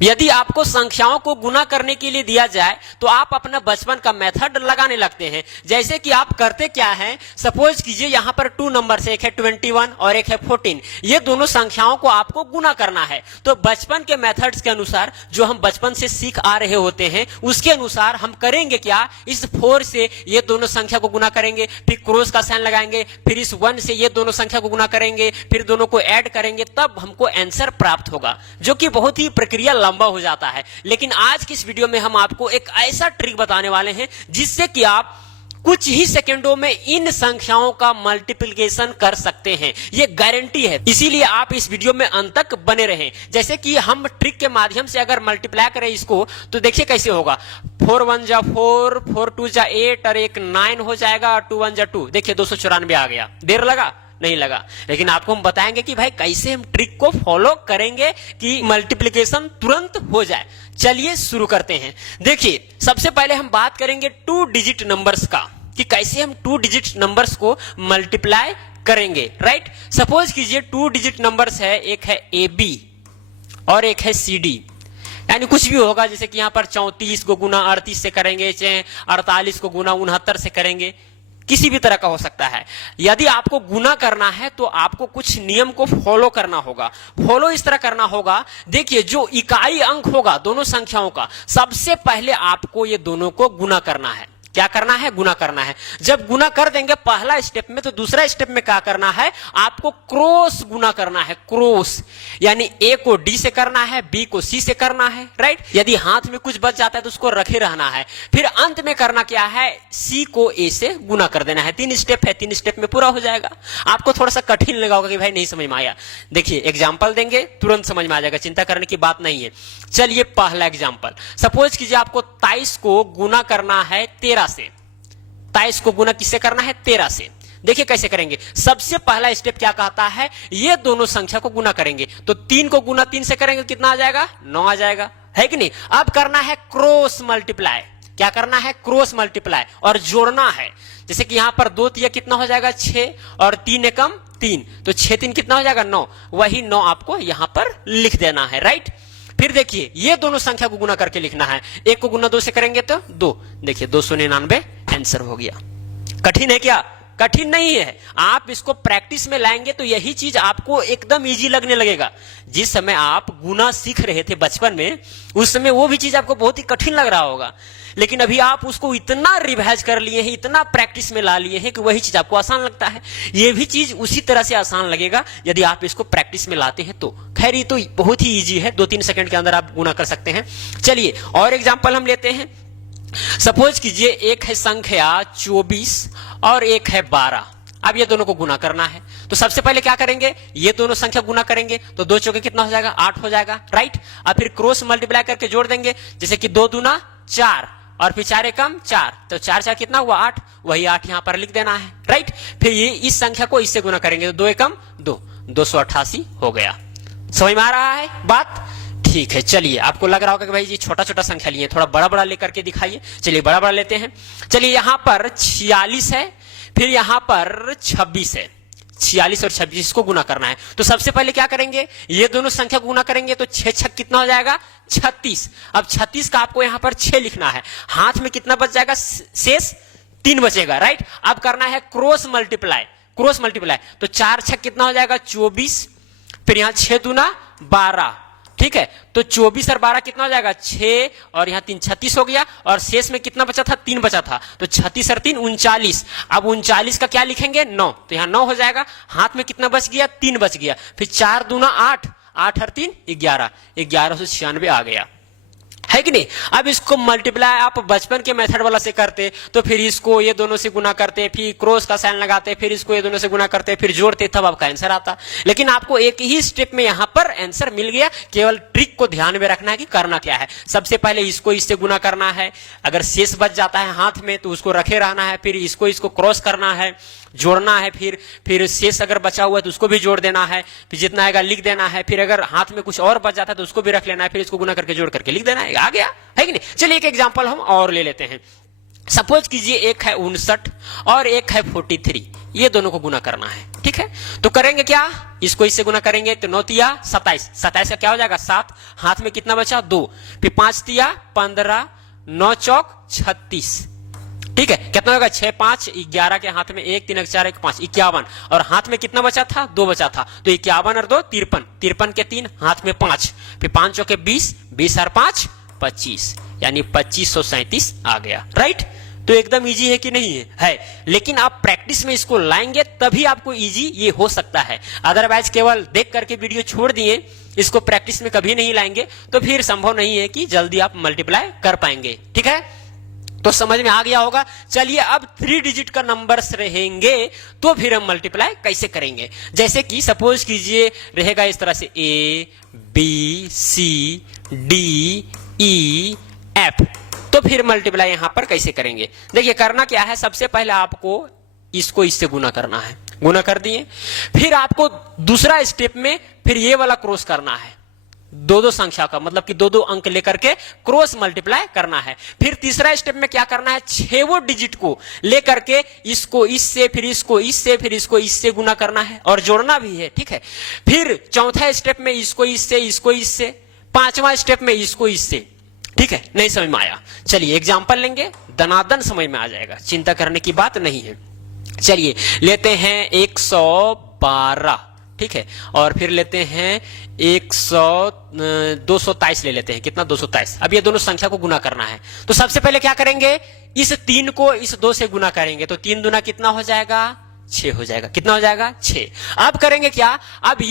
यदि आपको संख्याओं को गुना करने के लिए दिया जाए तो आप अपना बचपन का मेथड लगाने लगते हैं। जैसे कि आप करते क्या है, सपोज कीजिए यहां पर 2 नंबर से, एक है 21 और एक है 14, ये दोनों संख्याओं को आपको गुना करना है। तो बचपन के मेथड्स के अनुसार जो हम बचपन से सीख आ रहे होते हैं उसके अनुसार हम करेंगे क्या, इस 4 से ये दोनों संख्या को गुना करेंगे, फिर क्रॉस का साइन लगाएंगे, फिर इस 1 से ये दोनों संख्या को गुना करेंगे, फिर दोनों को ऐड करेंगे, तब हमको आंसर प्राप्त होगा, जो कि बहुत ही प्रक्रिया लंबा हो जाता है। लेकिन आज की इस वीडियो में हम आपको एक ऐसा ट्रिक बताने वाले हैं जिससे कि आप कुछ ही सेकंडों में इन संख्याओं का मल्टीप्लिकेशन कर सकते हैं, ये गारंटी है। इसीलिए आप इस वीडियो में अंत तक बने रहें। जैसे कि हम ट्रिक के माध्यम से अगर मल्टीप्लाई करें इसको, तो देखिए कैसे होगा। 4 1 जा 4, 4 2 जा 8 और एक 9 हो जाएगा और 2 1 जा 2। देखिए 294 आ गया। देर लगा? नहीं लगा। लेकिन आपको हम बताएंगे कि भाई कैसे हम ट्रिक को फॉलो करेंगे कि मल्टीप्लिकेशन तुरंत हो जाए। चलिए शुरू करते हैं। देखिए सबसे पहले हम बात करेंगे 2 डिजिट नंबर्स का, कि कैसे हम 2 डिजिट नंबर्स को मल्टीप्लाई करेंगे। राइट, सपोज कीजिए 2 डिजिट नंबर्स है, एक है AB और एक है CD, यानी कुछ भी होगा। जैसे कि यहां पर 34 को गुना 38 से करेंगे, 48 को गुना 69 से करेंगे, किसी भी तरह का हो सकता है। यदि आपको गुना करना है तो आपको कुछ नियम को फॉलो करना होगा। फॉलो इस तरह करना होगा, देखिए जो इकाई अंक होगा दोनों संख्याओं का, सबसे पहले आपको ये दोनों को गुना करना है। क्या करना है? गुना करना है। जब गुना कर देंगे पहला स्टेप में, तो दूसरा स्टेप में क्या करना है, आपको क्रॉस गुना करना है। क्रॉस यानी A को D से करना है, B को C से करना है। राइट, यदि हाथ में कुछ बच जाता है तो उसको रखे रहना है। फिर अंत में करना क्या है, C को A से गुना कर देना है। 3 स्टेप है, 3 स्टेप में पूरा हो जाएगा। आपको थोड़ा सा कठिन लगा होगा कि भाई नहीं समझ में आया। देखिए एग्जाम्पल देंगे, तुरंत समझ में आ जाएगा, चिंता करने की बात नहीं है। चलिए पहला एग्जाम्पल, सपोज कीजिए आपको 23 को गुना करना है 13 से। 23 को गुना किससे करना है? 13 से। देखिए कैसे करेंगे। सबसे पहला स्टेप क्या कहता है, ये दोनों संख्या को गुना करेंगे। तो 3 को गुना 3 से करेंगे, कितना आ जाएगा? 9 आ जाएगा, है कि नहीं। अब करना है क्रॉस मल्टीप्लाई। क्या करना है? क्रॉस मल्टीप्लाई, और जोड़ना है। जैसे कि यहां पर 2 तिया कितना हो जाएगा? 6, और 3 एकम 3, तो 6 3 कितना हो जाएगा? 9। वही 9 आपको यहां पर लिख देना है। राइट, फिर देखिए ये दोनों संख्या को गुना करके लिखना है। 1 को गुना 2 से करेंगे तो 2, देखिए 299 आंसर हो गया। कठिन है क्या? कठिन नहीं है। आप इसको प्रैक्टिस में लाएंगे तो यही चीज आपको एकदम इजी लगने लगेगा। जिस समय आप गुना सीख रहे थे बचपन में, उस समय वो भी चीज आपको बहुत ही कठिन लग रहा होगा, लेकिन अभी आप उसको इतना रिवाइज कर लिए हैं, इतना प्रैक्टिस में ला लिए हैं कि वही चीज आपको आसान लगता है। ये भी चीज उसी तरह से आसान लगेगा यदि आप इसको प्रैक्टिस में लाते हैं तो। खैर ये तो बहुत ही इजी है, 2-3 सेकंड के अंदर आप गुना कर सकते हैं। चलिए और एग्जाम्पल हम लेते हैं। सपोज कीजिए एक है संख्या 24 और एक है 12। अब ये दोनों को गुना करना है, तो सबसे पहले क्या करेंगे, ये दोनों संख्या गुना करेंगे, तो 2 चौके कितना हो जाएगा? 8 हो जाएगा। राइट, अब फिर क्रॉस मल्टीप्लाई करके जोड़ देंगे। जैसे कि 2 दूना 4 और फिर 4 एकम 4, तो 4 4 कितना हुआ? 8। वही 8 यहां पर लिख देना है। राइट, फिर ये इस संख्या को इससे गुना करेंगे, तो 2 एकम 2, 288 हो गया। समझ में आ रहा है बात? ठीक है, चलिए आपको लग रहा होगा कि भाई जी छोटा छोटा संख्या लिए, थोड़ा बड़ा बड़ा लेकर के दिखाइए। चलिए बड़ा बड़ा लेते हैं। चलिए यहां पर 46 है, फिर यहां पर 26 है। 46 और 26 को गुना करना है, तो सबसे पहले क्या करेंगे, ये दोनों संख्या को गुना करेंगे, तो 6 6 कितना हो जाएगा? 36। अब 36 का आपको यहां पर 6 लिखना है। हाथ में कितना बच जाएगा? शेष 3 बचेगा। राइट, अब करना है क्रॉस मल्टीप्लाई। क्रॉस मल्टीप्लाई, तो 4 6 कितना हो जाएगा? 24, फिर यहां 6 दूना 12। ठीक है, तो 24 और 12 कितना हो जाएगा? 6, और यहां 3 36 हो गया, और शेष में कितना बचा था? 3 बचा था, तो 36 और 3 39। अब 39 का क्या लिखेंगे? 9, तो यहां 9 हो जाएगा। हाथ में कितना बच गया? 3 बच गया। फिर 4 दूना 8, 8 और 3 11, 1196 आ गया, है कि नहीं। अब इसको मल्टीप्लाई आप बचपन के मेथड वाला से करते, तो फिर इसको ये दोनों से गुना करते, फिर क्रॉस का साइन लगाते, फिर इसको ये दोनों से गुना करते, फिर जोड़ते, तब आपका आंसर आता। लेकिन आपको एक ही स्टेप में यहां पर आंसर मिल गया। केवल ट्रिक को ध्यान में रखना है कि करना क्या है। सबसे पहले इसको इससे गुना करना है, अगर शेष बच जाता है हाथ में तो उसको रखे रहना है, फिर इसको क्रॉस करना है, जोड़ना है, फिर शेष अगर बचा हुआ है तो उसको भी जोड़ देना है, फिर जितना आएगा लिख देना है, फिर अगर हाथ में कुछ और बच जाता है तो उसको भी रख लेना है, फिर इसको गुना करके जोड़ करके लिख देना है। आ गया, है कि नहीं। चलिए एक एग्जांपल हम और ले लेते हैं। सपोज कीजिए एक है 59 और एक है 43। ये दोनों को गुना करना है, ठीक है। तो करेंगे क्या, इसको इससे गुना करेंगे तो 9 तिया 27, 27 का क्या हो जाएगा 7, हाथ में कितना बचा 2, फिर 5 तिया 15, 9 चौक 36, ठीक है। कितना होगा 6 5 11 के हाथ में 1 3 4 1 5 51, और हाथ में कितना बचा था 2 बचा था, तो 51 और 2 53, 53 के 3 हाथ में 5, फिर 5 चौके 20, 20 और 5 25, यानी 2537 आ गया, राइट। तो एकदम इजी है कि नहीं है, लेकिन आप प्रैक्टिस में इसको लाएंगे तभी आपको इजी ये हो सकता है। अदरवाइज केवल देख करके वीडियो छोड़ दिए, इसको प्रैक्टिस में कभी नहीं लाएंगे तो फिर संभव नहीं है कि जल्दी आप मल्टीप्लाई कर पाएंगे, ठीक है। तो समझ में आ गया होगा। चलिए अब 3 डिजिट का नंबर्स रहेंगे तो फिर हम मल्टीप्लाई कैसे करेंगे। जैसे कि सपोज कीजिए रहेगा इस तरह से ABCDEF, तो फिर मल्टीप्लाई यहां पर कैसे करेंगे। देखिए करना क्या है, सबसे पहले आपको इसको इससे गुना करना है, गुना कर दिए, फिर आपको दूसरा स्टेप में फिर ये वाला क्रॉस करना है, दो दो संख्या का मतलब कि 2-2 अंक लेकर के क्रॉस मल्टीप्लाई करना है। फिर तीसरा स्टेप में क्या करना है, 6 डिजिट को लेकर के इसको इससे, फिर इसको इससे, फिर इसको इससे गुना करना है और जोड़ना भी है, ठीक है। फिर चौथा स्टेप में इसको इससे, इसको इससे, पांचवा स्टेप में इसको इससे, ठीक है। नहीं समझ में आया, चलिए एग्जाम्पल लेंगे, दनादन समझ में आ जाएगा, चिंता करने की बात नहीं है। चलिए लेते हैं 112, ठीक है, और फिर लेते हैं 227 ले लेते हैं, कितना 227। अब ये दोनों संख्या को गुना करना है, तो सबसे पहले क्या करेंगे, इस 3 को इस 2 से गुना करेंगे, तो 3 दूना कितना हो जाएगा 6 हो जाएगा, कितना हो जाएगा 6। अब करेंगे क्या, अब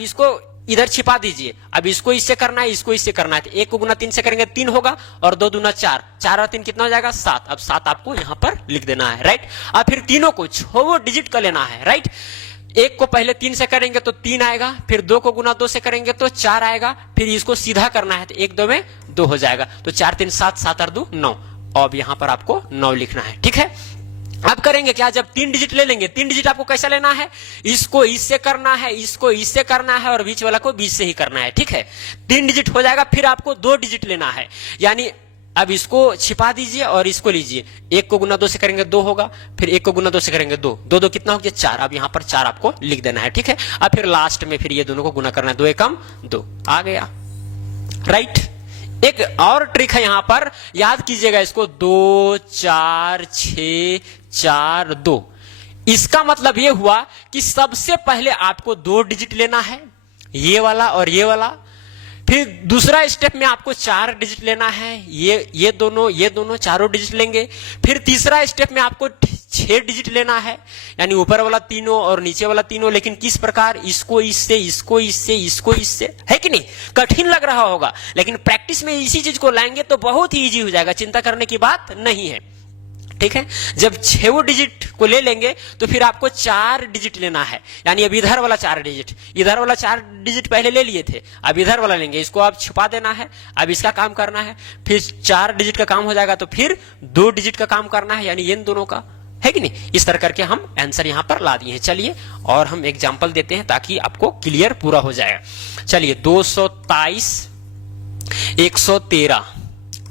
इसको इधर छिपा दीजिए, अब इसको इससे करना है, इसको इससे करना है, तो 1 को गुना 3 से करेंगे 3 होगा, और 2 दूना 4, 4 और 3 कितना हो जाएगा 7। अब 7 आपको यहां पर लिख देना है, राइट। अब फिर तीनों को 6 डिजिट का लेना है, राइट। 1 को पहले 3 से करेंगे तो 3 आएगा, फिर 2 को गुना 2 से करेंगे तो 4 आएगा, फिर इसको सीधा करना है तो 1 2 में 2 हो जाएगा, तो 4 3 7, 7 और 2 9। अब यहां पर आपको 9 लिखना है, ठीक है। अब करेंगे क्या, जब 3 डिजिट ले लेंगे, 3 डिजिट आपको कैसा लेना है, इसको इससे करना है, इसको इससे करना है, और बीच वाला को बीच से ही करना है, ठीक है। 3 डिजिट हो जाएगा, फिर आपको 2 डिजिट लेना है, यानी अब इसको छिपा दीजिए और इसको लीजिए, 1 को गुना 2 से करेंगे 2 होगा, फिर 1 को गुना 2 से करेंगे 2, 2 2 कितना हो गया 4। अब यहां पर 4 आपको लिख देना है, ठीक है। अब फिर लास्ट में फिर ये दोनों को गुना करना है, 2 एकम 2 आ गया, राइट। एक और ट्रिक है यहां पर, याद कीजिएगा इसको, 2 4 6 4 2। इसका मतलब यह हुआ कि सबसे पहले आपको 2 डिजिट लेना है, ये वाला और ये वाला, फिर दूसरा स्टेप में आपको 4 डिजिट लेना है, ये दोनों चारों डिजिट लेंगे, फिर तीसरा स्टेप में आपको 6 डिजिट लेना है, यानी ऊपर वाला तीनों और नीचे वाला तीनों, लेकिन किस प्रकार, इसको इससे, इसको इससे, इसको इससे, है कि नहीं। कठिन लग रहा होगा, लेकिन प्रैक्टिस में इसी चीज को लाएंगे तो बहुत ही इजी हो जाएगा, चिंता करने की बात नहीं है, ठीक है। जब 6 डिजिट को ले लेंगे तो फिर आपको 4 डिजिट लेना है, यानी अब इधर वाला 4 डिजिट, इधर वाला 4 डिजिट पहले ले लिए थे, अब इधर वाला लेंगे, इसको आप छुपा देना है, अब इसका काम करना है, फिर 4 डिजिट का काम हो जाएगा तो फिर 2 डिजिट का काम करना है, यानी इन दोनों का, है कि नहीं। इस तरह करके हम आंसर यहां पर ला दिए हैं। चलिए और हम एग्जाम्पल देते हैं ताकि आपको क्लियर पूरा हो जाएगा। चलिए 227 113,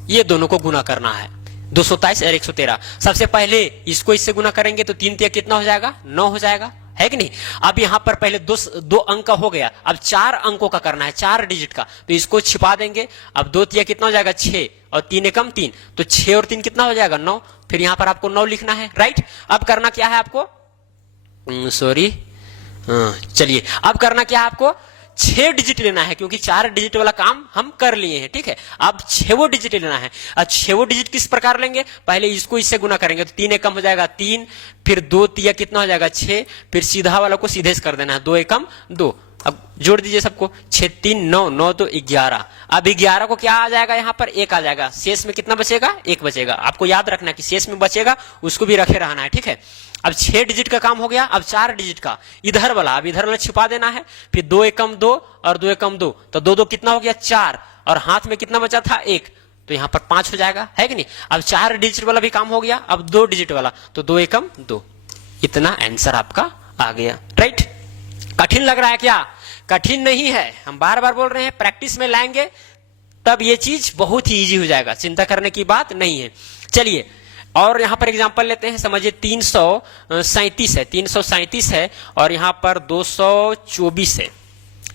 ये दोनों को गुना करना है, 227 और 113। सबसे पहले इसको इससे गुना करेंगे तो 3 3 कितना हो जाएगा 9 हो जाएगा, है कि नहीं। अब यहां पर पहले 2 अंक का हो गया, अब 4 अंकों का करना है, 4 डिजिट का, तो इसको छिपा देंगे। अब 2 3 कितना हो जाएगा 6, और 3 एकम 3, तो 6 और 3 कितना हो जाएगा 9, फिर यहां पर आपको 9 लिखना है, राइट। अब करना क्या है आपको, चलिए अब करना क्या है आपको, 6 डिजिट लेना है, क्योंकि 4 डिजिट वाला काम हम कर लिए हैं, ठीक है। अब 6 डिजिट लेना है। अब 6 डिजिट किस प्रकार लेंगे, पहले इसको इससे गुना करेंगे तो 3 एकम हो जाएगा 3, फिर 2 3 कितना हो जाएगा 6, फिर सीधा वाला को सीधे से कर देना है, 2 एकम 2। अब जोड़ दीजिए सबको, 6 3 9 9 तो 11। अब 11 को क्या आ जाएगा, यहां पर 1 आ जाएगा, शेष में कितना बचेगा 1 बचेगा। आपको याद रखना कि शेष में बचेगा उसको भी रखे रहना है, ठीक है। अब 6 डिजिट का काम हो गया, अब 4 डिजिट का इधर वाला, अब इधर वाला छिपा देना है, फिर 2 एकम 2 और 2 एकम 2, तो 2 2 कितना हो गया 4, और हाथ में कितना बचा था 1, तो यहां पर 5 हो जाएगा, है कि नहीं। अब 4 डिजिट वाला भी काम हो गया, अब 2 डिजिट वाला, तो 2 एकम 2, इतना आंसर आपका आ गया, राइट। कठिन लग रहा है क्या, कठिन नहीं है, हम बार बार बोल रहे हैं, प्रैक्टिस में लाएंगे तब ये चीज बहुत ही इजी हो जाएगा, चिंता करने की बात नहीं है। चलिए और यहां पर एग्जांपल लेते हैं, समझिए 337 है, 337 है और यहां पर 224 है,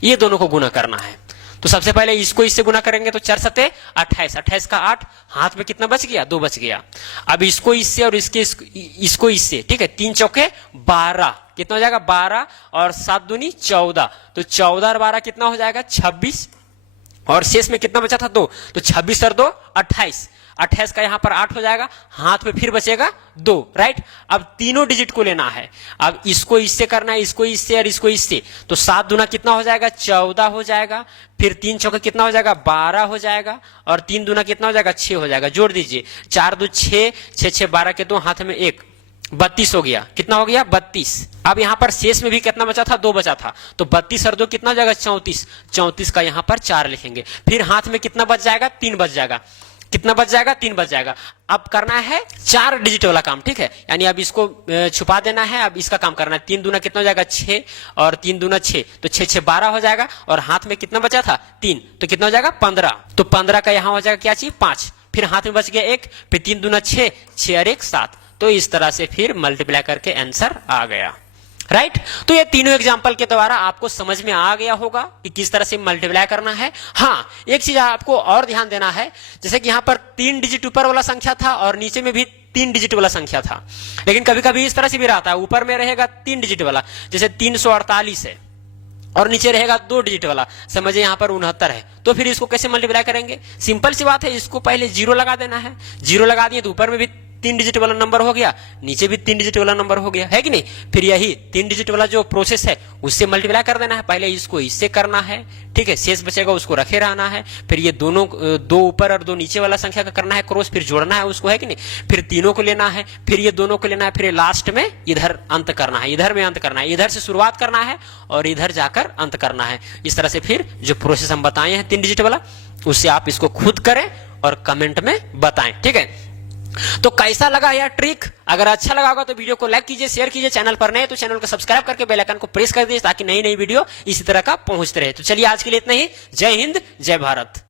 ये दोनों को गुना करना है। तो सबसे पहले इसको इससे गुना करेंगे तो 4 सते 28, 28 का 8, हाथ में कितना बच गया, 2 बच गया। अब इसको इससे और इसको इससे, ठीक है, 3 चौके 12, कितना हो जाएगा 12 और 7 दूनी 14, तो 14 और 12 कितना हो जाएगा 26, और शेष में कितना बचा था 2, तो 26 और 2 28, 28 का यहां पर 8 हो जाएगा, हाथ में फिर बचेगा 2, राइट। अब तीनों डिजिट को लेना है, अब इसको इससे करना है, इसको इससे और इसको इससे, तो 7 दूना कितना हो जाएगा 14 हो जाएगा, फिर 3 चौका कितना हो जाएगा 12 हो जाएगा, और 3 दूना कितना हो जाएगा 6 हो जाएगा। जोड़ दीजिए, 4 2 6, 6 6 12 के 2, हाथ में 1, 32 हो गया, कितना हो गया 32। अब यहां पर शेष में भी कितना बचा था 2 बचा था, तो 32 और 2 कितना हो जाएगा 34, 34 का यहां पर 4 लिखेंगे, फिर हाथ में कितना बच जाएगा 3 बच जाएगा, कितना बच जाएगा 3 बच जाएगा। अब करना है 4 डिजिट वाला काम, ठीक है, यानी अब इसको छुपा देना है, अब इसका काम करना है। 3 दूना कितना हो जाएगा 6 और 3 दूना 6, तो 6 6 12 हो जाएगा, और हाथ में कितना बचा था 3, तो कितना हो जाएगा 15, तो 15 का यहां हो जाएगा क्या चीज 5, फिर हाथ में बच गया 1, फिर 3 दूना 6, 6 और 1 7, तो इस तरह से फिर मल्टीप्लाई करके आंसर आ गया, राइट। तो ये तीनों एग्जांपल के द्वारा आपको समझ में आ गया होगा कि किस तरह से मल्टीप्लाई करना है। हाँ, एक चीज आपको और ध्यान देना है, जैसे कि यहां पर 3 डिजिट ऊपर वाला संख्या था और नीचे में भी 3 डिजिट वाला संख्या था, लेकिन कभी कभी इस तरह से भी रहता है, ऊपर में रहेगा 3 डिजिट वाला, जैसे 348 है और नीचे रहेगा 2 डिजिट वाला, समझिए यहां पर 69 है, तो फिर इसको कैसे मल्टीप्लाई करेंगे, सिंपल सी बात है, इसको पहले 0 लगा देना है, 0 लगा दिए तो ऊपर में भी 3 डिजिट वाला नंबर हो गया, नीचे भी 3 डिजिट वाला नंबर हो गया, है कि नहीं। फिर यही 3 डिजिट वाला जो प्रोसेस है उससे मल्टीप्लाई कर देना है, पहले इसको इससे करना है, ठीक है, शेष बचेगा उसको रखे रहना है, फिर ये दोनों 2 ऊपर और 2 नीचे वाला संख्या का करना है क्रॉस, फिर जोड़ना है उसको, है कि नहीं, फिर तीनों को लेना है, फिर ये दोनों को लेना है, फिर लास्ट में इधर अंत करना है, इधर में अंत करना है, इधर से शुरुआत करना है और इधर जाकर अंत करना है। इस तरह से फिर जो प्रोसेस हम बताए हैं 3 डिजिट वाला, उससे आप इसको खुद करें और कमेंट में बताएं, ठीक है। तो कैसा लगा यह ट्रिक, अगर अच्छा लगा होगा तो वीडियो को लाइक कीजिए, शेयर कीजिए, चैनल पर नए तो चैनल को सब्सक्राइब करके बेल आइकन को प्रेस कर दीजिए ताकि नई नई वीडियो इसी तरह का पहुंचते रहे। तो चलिए आज के लिए इतना ही, जय हिंद जय भारत।